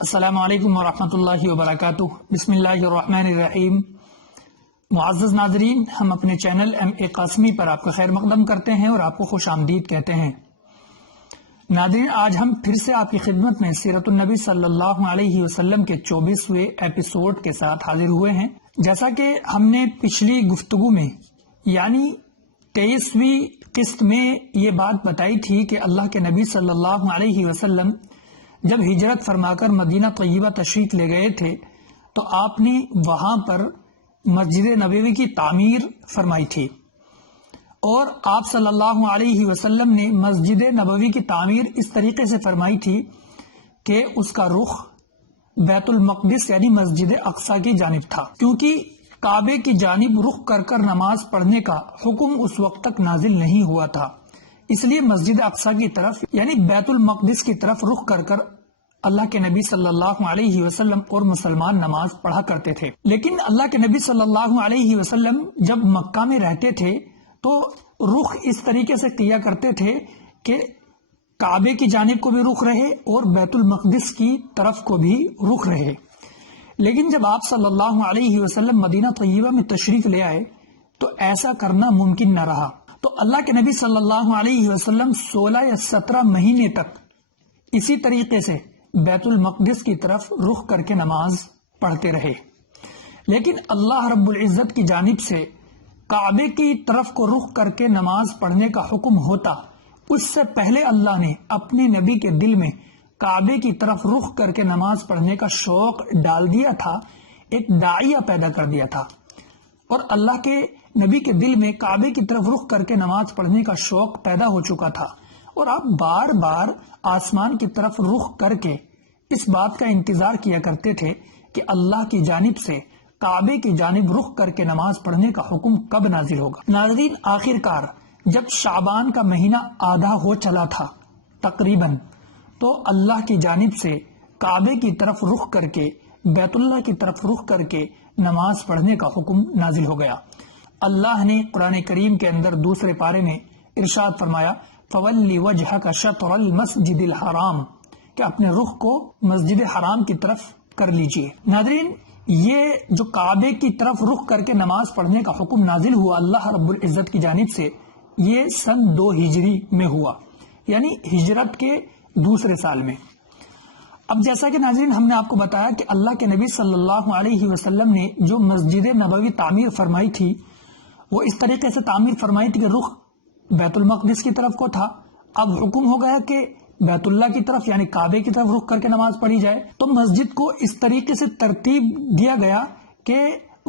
السلام علیکم ورحمۃ اللہ وبرکاتہ۔ بسم اللہ الرحمن الرحیم۔ معزز ناظرین، ہم اپنے چینل ایم قاسمی پر آپ کا خیر مقدم کرتے ہیں اور آپ کو خوش آمدید کہتے ہیں۔ ناظرین، آج ہم پھر سے آپ کی خدمت میں سیرت النبی صلی اللہ علیہ وسلم کے 24ویں ایپیسوڈ کے ساتھ حاضر ہوئے ہیں۔ جیسا کہ ہم نے پچھلی گفتگو میں یعنی 23ویں قسط میں یہ بات بتائی تھی کہ اللہ کے نبی صلی اللہ علیہ وسلم جب ہجرت فرما کر مدینہ طیبہ تشریف لے گئے تھے تو آپ نے وہاں پر مسجد نبوی کی تعمیر فرمائی تھی، اور آپ صلی اللہ علیہ وسلم نے مسجد نبوی کی تعمیر اس طریقے سے فرمائی تھی کہ اس کا رخ بیت المقدس یعنی مسجد اقصی کی جانب تھا، کیونکہ کعبے کی جانب رخ کر کر نماز پڑھنے کا حکم اس وقت تک نازل نہیں ہوا تھا، اس لیے مسجد اقصی کی طرف یعنی بیت المقدس کی طرف رخ کر کر اللہ کے نبی صلی اللہ علیہ وسلم اور مسلمان نماز پڑھا کرتے تھے۔ لیکن اللہ کے نبی صلی اللہ علیہ وسلم جب مکہ میں رہتے تھے تو رخ اس طریقے سے کیا کرتے تھے کہ کعبے کی جانب کو بھی رخ رہے اور بیت المقدس کی طرف کو بھی رخ رہے۔ لیکن جب آپ صلی اللہ علیہ وسلم مدینہ طیبہ میں تشریف لے آئے تو ایسا کرنا ممکن نہ رہا، تو اللہ کے نبی صلی اللہ علیہ وسلم 16 یا 17 مہینے تک اسی طریقے سے بیت المقدس کی طرف رخ کر کے نماز پڑھتے رہے۔ لیکن اللہ رب العزت کی جانب سے کعبے کی طرف کو رخ کر کے نماز پڑھنے کا حکم ہوتا، اس سے پہلے اللہ نے اپنے نبی کے دل میں کعبے کی طرف رخ کر کے نماز پڑھنے کا شوق ڈال دیا تھا، ایک داعیہ پیدا کر دیا تھا، اور اللہ کے نبی کے دل میں کعبے کی طرف رخ کر کے نماز پڑھنے کا شوق پیدا ہو چکا تھا، اور آپ بار بار آسمان کی طرف رخ کر کے اس بات کا انتظار کیا کرتے تھے کہ اللہ کی جانب سے کعبے کی جانب رخ کر کے نماز پڑھنے کا حکم کب نازل ہوگا۔ ناظرین، آخر کار جب شعبان کا مہینہ آدھا ہو چلا تھا تقریباً، تو اللہ کی جانب سے کعبے کی طرف رخ کر کے بیت اللہ کی طرف رخ کر کے نماز پڑھنے کا حکم نازل ہو گیا۔ اللہ نے قرآن کریم کے اندر دوسرے پارے میں ارشاد فرمایا، فَوَلِّ وَجْهَكَ شَطْرَ الْمَسْجِدِ الْحَرَامِ، کہ اپنے رخ کو مسجد حرام کی طرف کر لیجئے۔ ناظرین، یہ جو کعبے کی طرف رخ کر کے نماز پڑھنے کا حکم نازل ہوا اللہ رب العزت کی جانب سے، یہ سن 2 ہجری میں ہوا، یعنی ہجرت کے دوسرے سال میں۔ اب جیسا کہ ناظرین ہم نے آپ کو بتایا کہ اللہ کے نبی صلی اللہ علیہ وسلم نے جو مسجد نبوی تعمیر فرمائی تھی، وہ اس طریقے سے تعمیر فرمائی تھی کہ رخ بیت المقدس کی طرف کو تھا۔ اب حکم ہو گیا کہ بیت اللہ کی طرف یعنی کعبے کی طرف رخ کر کے نماز پڑھی جائے، تو مسجد کو اس طریقے سے ترتیب دیا گیا کہ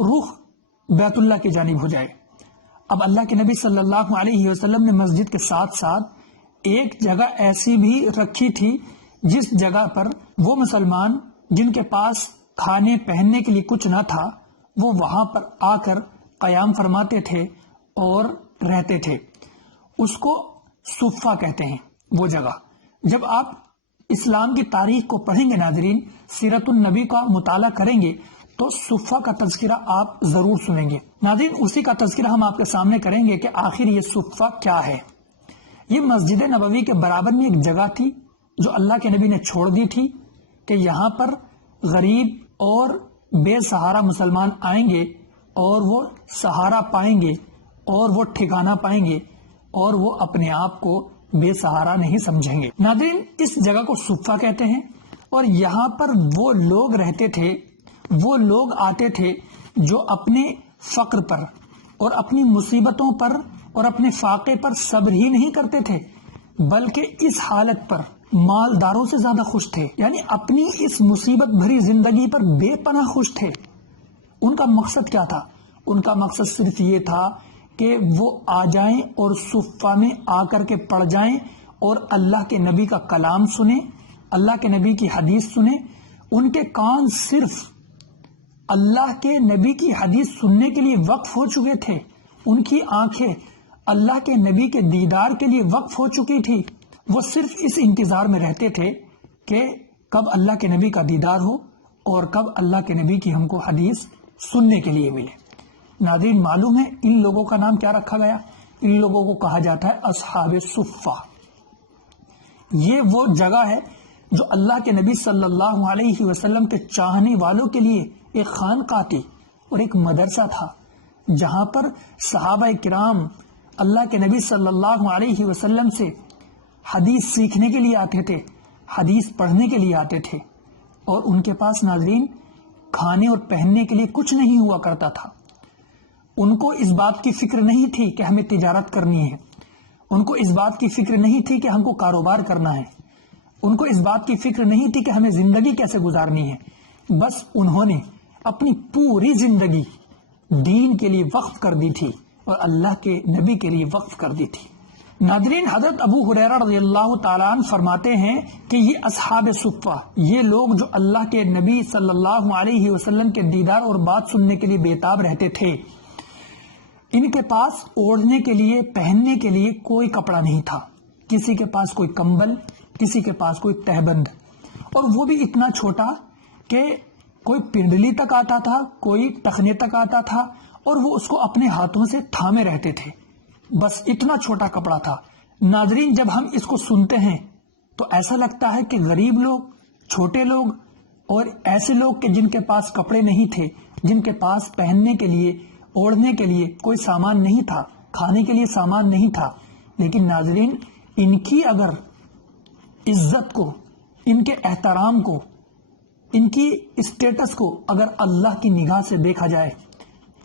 رخ بیت اللہ کی جانب ہو جائے۔ اب اللہ کے نبی صلی اللہ علیہ وسلم نے مسجد کے ساتھ ساتھ ایک جگہ ایسی بھی رکھی تھی جس جگہ پر وہ مسلمان جن کے پاس کھانے پہننے کے لیے کچھ نہ تھا، وہ وہاں پر آ کر قیام فرماتے تھے اور رہتے تھے۔ اس کو صفہ کہتے ہیں وہ جگہ۔ جب آپ اسلام کی تاریخ کو پڑھیں گے ناظرین، سیرت النبی کا مطالعہ کریں گے تو صفہ کا تذکرہ آپ ضرور سنیں گے۔ ناظرین، اسی کا تذکرہ ہم آپ کے سامنے کریں گے کہ آخر یہ صفہ کیا ہے۔ یہ مسجد نبوی کے برابر میں ایک جگہ تھی جو اللہ کے نبی نے چھوڑ دی تھی کہ یہاں پر غریب اور بے سہارا مسلمان آئیں گے اور وہ سہارا پائیں گے اور وہ ٹھکانہ پائیں گے اور وہ اپنے آپ کو بے سہارا نہیں سمجھیں گے۔ ناظرین، اس جگہ کو صفہ کہتے ہیں، اور یہاں پر وہ لوگ رہتے تھے، وہ لوگ آتے تھے جو اپنے فقر پر اور اپنی مصیبتوں پر اور اپنے فاقے پر صبر ہی نہیں کرتے تھے، بلکہ اس حالت پر مالداروں سے زیادہ خوش تھے، یعنی اپنی اس مصیبت بھری زندگی پر بے پناہ خوش تھے۔ ان کا مقصد کیا تھا؟ ان کا مقصد صرف یہ تھا کہ وہ آ جائیں اور صفہ میں آ کر کے پڑھ جائیں اور اللہ کے نبی کا کلام سنیں، اللہ کے نبی کی حدیث سنیں۔ ان کے کان صرف اللہ کے نبی کی حدیث سننے کے لیے وقف ہو چکے تھے، ان کی آنکھیں اللہ کے نبی کے دیدار کے لیے وقف ہو چکی تھی۔ وہ صرف اس انتظار میں رہتے تھے کہ کب اللہ کے نبی کا دیدار ہو اور کب اللہ کے نبی کی ہم کو حدیث سننے کے لیے ملے۔ ناظرین، معلوم ہے ان لوگوں کا نام کیا رکھا گیا؟ ان لوگوں کو کہا جاتا ہے اصحاب صفہ۔ یہ وہ جگہ ہے جو اللہ کے نبی صلی اللہ علیہ وسلم کے چاہنے والوں کے لیے ایک خانقاہ تھی اور ایک مدرسہ تھا، جہاں پر صحابہ کرام اللہ کے نبی صلی اللہ علیہ وسلم سے حدیث سیکھنے کے لیے آتے تھے، حدیث پڑھنے کے لیے آتے تھے، اور ان کے پاس ناظرین کھانے اور پہننے کے لیے کچھ نہیں ہوا کرتا تھا۔ ان کو اس بات کی فکر نہیں تھی کہ ہمیں تجارت کرنی ہے، ان کو اس بات کی فکر نہیں تھی کہ ہم کو کاروبار کرنا ہے، ان کو اس بات کی فکر نہیں تھی کہ ہمیں زندگی کیسے گزارنی ہے۔ بس انہوں نے اپنی پوری زندگی دین کے لیے وقف کر دی تھی اور اللہ کے نبی کے لیے وقف کر دی تھی۔ ناظرین، حضرت ابو ہریرہ رضی اللہ تعالیٰ عنہ فرماتے ہیں کہ یہ اصحاب صفہ، یہ لوگ جو اللہ کے نبی صلی اللہ علیہ وسلم کے دیدار اور بات سننے کے لیے بےتاب رہتے تھے، ان کے پاس اوڑھنے کے لیے پہننے کے لیے کوئی کپڑا نہیں تھا، کسی کے پاس کوئی کمبل، کسی کے پاس کوئی تہبند، اور وہ بھی اتنا چھوٹا کہ کوئی پنڈلی تک آتا تھا، کوئی ٹخنے تک آتا تھا، اور وہ اس کو اپنے ہاتھوں سے تھامے رہتے تھے، بس اتنا چھوٹا کپڑا تھا۔ ناظرین، جب ہم اس کو سنتے ہیں تو ایسا لگتا ہے کہ غریب لوگ، چھوٹے لوگ، اور ایسے لوگ کہ جن کے پاس کپڑے نہیں تھے، جن کے پاس پہننے کے لیے، اوڑھنے کے لیے کوئی سامان نہیں تھا، کھانے کے لیے سامان نہیں تھا، لیکن ناظرین ان کی اگر عزت کو، ان کے احترام کو، ان کی اسٹیٹس کو اگر اللہ کی نگاہ سے دیکھا جائے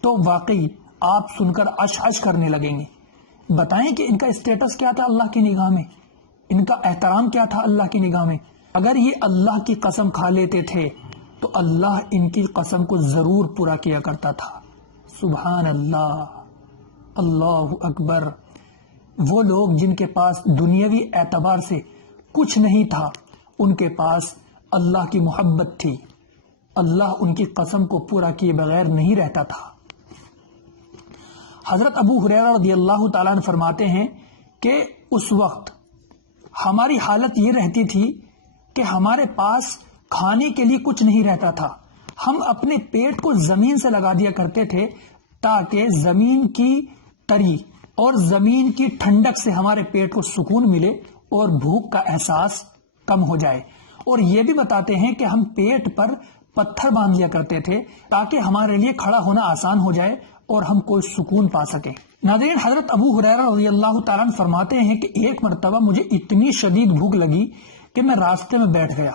تو واقعی آپ سن کر عش عش کرنے لگیں گے۔ بتائیں کہ ان کا اسٹیٹس کیا تھا اللہ کی نگاہ میں، ان کا احترام کیا تھا اللہ کی نگاہ میں۔ اگر یہ اللہ کی قسم کھا لیتے تھے تو اللہ ان کی قسم کو ضرور پورا کیا کرتا تھا۔ سبحان اللہ، اللہ اکبر۔ وہ لوگ جن کے پاس دنیاوی اعتبار سے کچھ نہیں تھا، ان کے پاس اللہ کی محبت تھی، اللہ ان کی قسم کو پورا کیے بغیر نہیں رہتا تھا۔ حضرت ابو ہریرہ رضی اللہ تعالیٰ عنہ فرماتے ہیں کہ اس وقت ہماری حالت یہ رہتی تھی کہ ہمارے پاس کھانے کے لیے کچھ نہیں رہتا تھا، ہم اپنے پیٹ کو زمین سے لگا دیا کرتے تھے تاکہ زمین کی تری اور زمین کی ٹھنڈک سے ہمارے پیٹ کو سکون ملے اور بھوک کا احساس کم ہو جائے۔ اور یہ بھی بتاتے ہیں کہ ہم پیٹ پر پتھر باندھ لیا کرتے تھے تاکہ ہمارے لیے کھڑا ہونا آسان ہو جائے اور ہم کوئی سکون پا سکیں۔ ناظرین، حضرت ابو ہریرہ رضی اللہ تعالیٰ عنہ فرماتے ہیں کہ ایک مرتبہ مجھے اتنی شدید بھوک لگی کہ میں راستے میں بیٹھ گیا،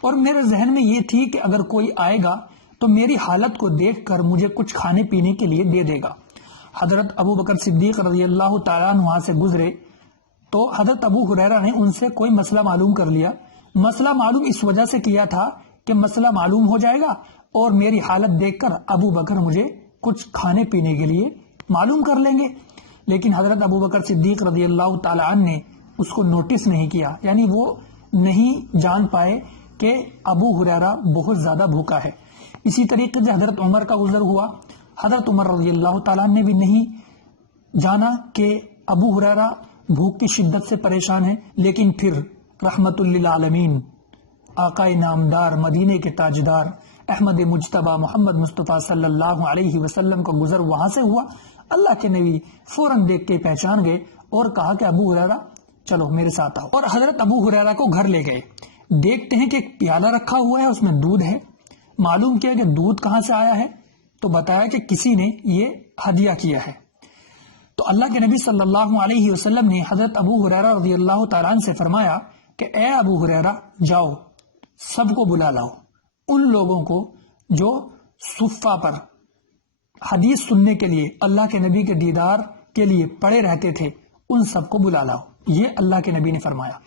اور میرے ذہن میں یہ تھی کہ اگر کوئی آئے گا تو میری حالت کو دیکھ کر مجھے کچھ کھانے پینے کے لیے دے دے گا۔ حضرت ابو بکر صدیق رضی اللہ تعالیٰ عنہ وہاں سے گزرے تو حضرت ابو ہریرہ نے ان سے کوئی مسئلہ معلوم کر لیا۔ مسئلہ معلوم اس وجہ سے کیا تھا کہ مسئلہ معلوم ہو جائے گا اور میری حالت دیکھ کر ابو بکر مجھے کچھ کھانے پینے کے لیے معلوم کر لیں گے، لیکن حضرت ابو بکر صدیق رضی اللہ تعالیٰ عنہ نے اس کو نوٹس نہیں کیا، یعنی وہ نہیں جان پائے کہ ابو ہریرہ بہت زیادہ بھوکا ہے۔ اسی طریقے سے حضرت عمر کا گزر ہوا، حضرت عمر رضی اللہ تعالیٰ عنہ نے بھی نہیں جانا کہ ابو ہریرہ بھوک کی شدت سے پریشان ہے، لیکن پھر رحمت للعالمین آقا نامدار، مدینے کے تاجدار، احمد مجتبی محمد مصطفیٰ صلی اللہ علیہ وسلم کا گزر وہاں سے ہوا۔ اللہ کے نبی فوراً دیکھ کے پہچان گئے اور کہا کہ ابو ہریرہ چلو میرے ساتھ آؤ، اور حضرت ابو ہریرہ کو گھر لے گئے۔ دیکھتے ہیں کہ ایک پیالہ رکھا ہوا ہے، اس میں دودھ ہے۔ معلوم کیا کہ دودھ کہاں سے آیا ہے، تو بتایا کہ کسی نے یہ ہدیہ کیا ہے۔ تو اللہ کے نبی صلی اللہ علیہ وسلم نے حضرت ابو ہریرہ رضی اللہ تعالیٰ عنہ سے فرمایا کہ اے ابو ہریرہ، جاؤ سب کو بلا لاؤ، ان لوگوں کو جو صفہ پر حدیث سننے کے لیے، اللہ کے نبی کے دیدار کے لیے پڑے رہتے تھے، ان سب کو بلا لاؤ، یہ اللہ کے نبی نے فرمایا۔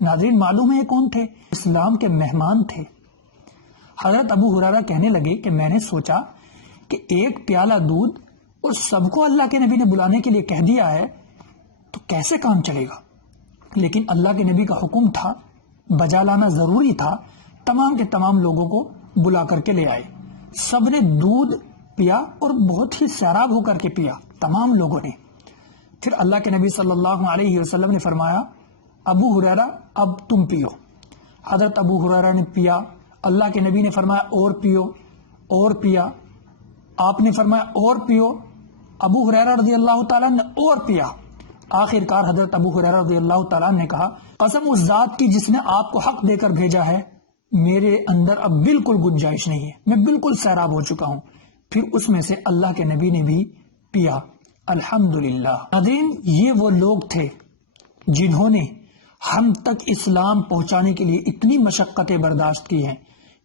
ناظرین، معلوم ہے کون تھے؟ اسلام کے مہمان تھے۔ حضرت ابو ہریرہ کہنے لگے کہ میں نے سوچا کہ ایک پیالہ دودھ اور سب کو اللہ کے نبی نے بلانے کے لیے کہہ دیا ہے تو کیسے کام چلے گا، لیکن اللہ کے نبی کا حکم تھا، بجا لانا ضروری تھا۔ تمام کے تمام لوگوں کو بلا کر کے لے آئے، سب نے دودھ پیا اور بہت ہی سیراب ہو کر کے پیا، تمام لوگوں نے۔ پھر اللہ کے نبی صلی اللہ علیہ وسلم نے فرمایا ابو ہریرہ اب تم پیو۔ حضرت ابو ہریرہ نے پیا، اللہ کے نبی نے فرمایا اور پیو، اور پیا، آپ نے فرمایا اور پیو، ابو ہریرہ رضی اللہ تعالیٰ نے اور پیا۔ آخر کار حضرت ابو ہریرہ رضی اللہ تعالیٰ نے کہا قسم اس ذات کی جس نے آپ کو حق دے کر بھیجا ہے، میرے اندر اب بالکل گنجائش نہیں ہے، میں بالکل سیراب ہو چکا ہوں۔ پھر اس میں سے اللہ کے نبی نے بھی پیا۔ الحمدللہ۔ ناظرین، یہ وہ لوگ تھے جنہوں نے ہم تک اسلام پہنچانے کے لیے اتنی مشقتیں برداشت کی ہیں،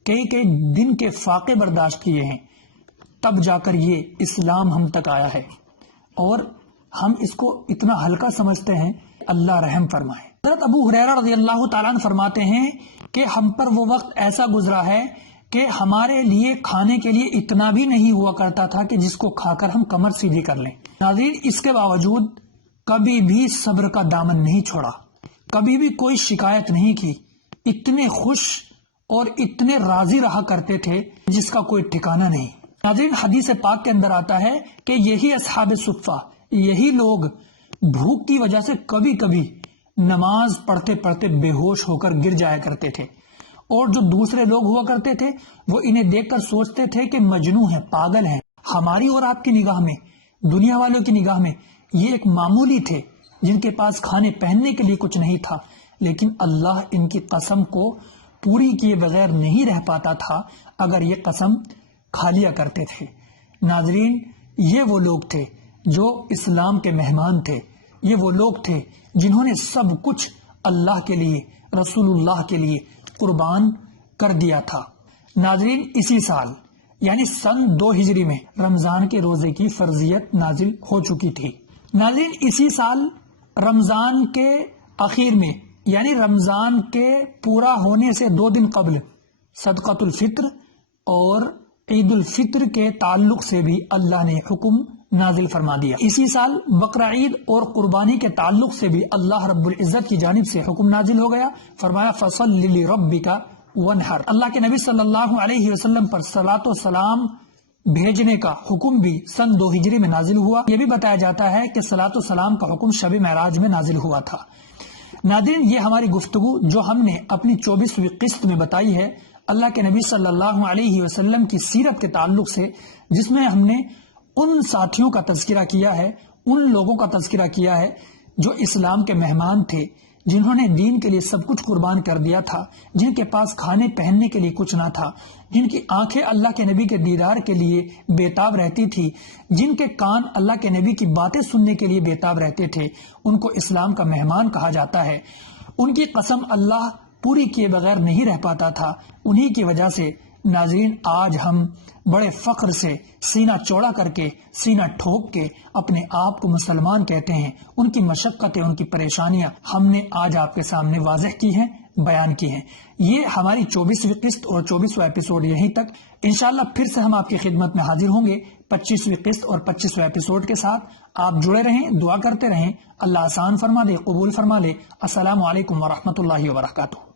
کئی کئی دن کے فاقے برداشت کیے ہیں، تب جا کر یہ اسلام ہم تک آیا ہے، اور ہم اس کو اتنا ہلکا سمجھتے ہیں۔ اللہ رحم فرمائے۔ حضرت ابو ہریرہ رضی اللہ تعالیٰ عنہ فرماتے ہیں کہ ہم پر وہ وقت ایسا گزرا ہے کہ ہمارے لیے کھانے کے لیے اتنا بھی نہیں ہوا کرتا تھا کہ جس کو کھا کر ہم کمر سیدھی کر لیں۔ ناظرین، اس کے باوجود کبھی بھی صبر کا دامن نہیں چھوڑا، کبھی بھی کوئی شکایت نہیں کی، اتنے خوش اور اتنے راضی رہا کرتے تھے جس کا کوئی ٹھکانہ نہیں۔ ناظرین، حدیث پاک کے اندر آتا ہے کہ یہی اصحاب صفہ، یہی لوگ بھوک کی وجہ سے کبھی کبھی نماز پڑھتے پڑھتے بے ہوش ہو کر گر جایا کرتے تھے، اور جو دوسرے لوگ ہوا کرتے تھے وہ انہیں دیکھ کر سوچتے تھے کہ مجنون ہیں، پاگل ہیں۔ ہماری اور آپ کی نگاہ میں، دنیا والوں کی نگاہ میں یہ ایک معمولی تھے جن کے پاس کھانے پہننے کے لیے کچھ نہیں تھا، لیکن اللہ ان کی قسم کو پوری کیے بغیر نہیں رہ پاتا تھا اگر یہ قسم کھا لیا کرتے تھے۔ ناظرین، یہ وہ لوگ تھے جو اسلام کے مہمان تھے، یہ وہ لوگ تھے جنہوں نے سب کچھ اللہ کے لیے، رسول اللہ کے لیے قربان کر دیا تھا۔ ناظرین، اسی سال یعنی سن 2 ہجری میں رمضان کے روزے کی فرضیت نازل ہو چکی تھی۔ ناظرین، اسی سال رمضان کے اخیر میں یعنی رمضان کے پورا ہونے سے 2 دن قبل صدقۃ الفطر اور عید الفطر کے تعلق سے بھی اللہ نے حکم نازل فرما دیا۔ اسی سال بقرہ عید اور قربانی کے تعلق سے بھی اللہ رب العزت کی جانب سے حکم نازل ہو گیا، فرمایا فصل لربک وانحر۔ اللہ کے نبی صلی اللہ علیہ وسلم پر صلاۃ و سلام بھیجنے کا حکم بھی سن 2 ہجری میں نازل ہوا۔ یہ بھی بتایا جاتا ہے کہ صلاۃ و سلام کا حکم شب معراج میں نازل ہوا تھا۔ ناظرین، یہ ہماری گفتگو جو ہم نے اپنی 24ویں قسط میں بتائی ہے اللہ کے نبی صلی اللہ علیہ وسلم کی سیرت کے تعلق سے، جس میں ہم نے ان ساتھیوں کا تذکرہ کیا ہے، ان لوگوں کا تذکرہ کیا ہے جو اسلام کے مہمان تھے، جنہوں نے دین کے لیے سب کچھ قربان کر دیا تھا، جن کے پاس کھانے پہننے کے لیے کچھ نہ تھا، جن کی آنکھیں اللہ کے نبی کے دیدار کے لیے بےتاب رہتی تھی، جن کے کان اللہ کے نبی کی باتیں سننے کے لیے بےتاب رہتے تھے، ان کو اسلام کا مہمان کہا جاتا ہے۔ ان کی قسم اللہ پوری کیے بغیر نہیں رہ پاتا تھا۔ انہی کی وجہ سے ناظرین آج ہم بڑے فخر سے سینہ چوڑا کر کے، سینہ ٹھوک کے اپنے آپ کو مسلمان کہتے ہیں۔ ان کی مشقتیں، ان کی پریشانیاں ہم نے آج آپ کے سامنے واضح کی ہیں، بیان کی ہیں۔ یہ ہماری 24ویں قسط اور 24واں ایپیسوڈ یہیں تک۔ انشاءاللہ پھر سے ہم آپ کی خدمت میں حاضر ہوں گے 25ویں قسط اور 25واں ایپیسوڈ کے ساتھ۔ آپ جڑے رہیں، دعا کرتے رہیں، اللہ آسان فرما دے، قبول فرما لے۔ السلام علیکم ورحمۃ اللہ وبرکاتہ۔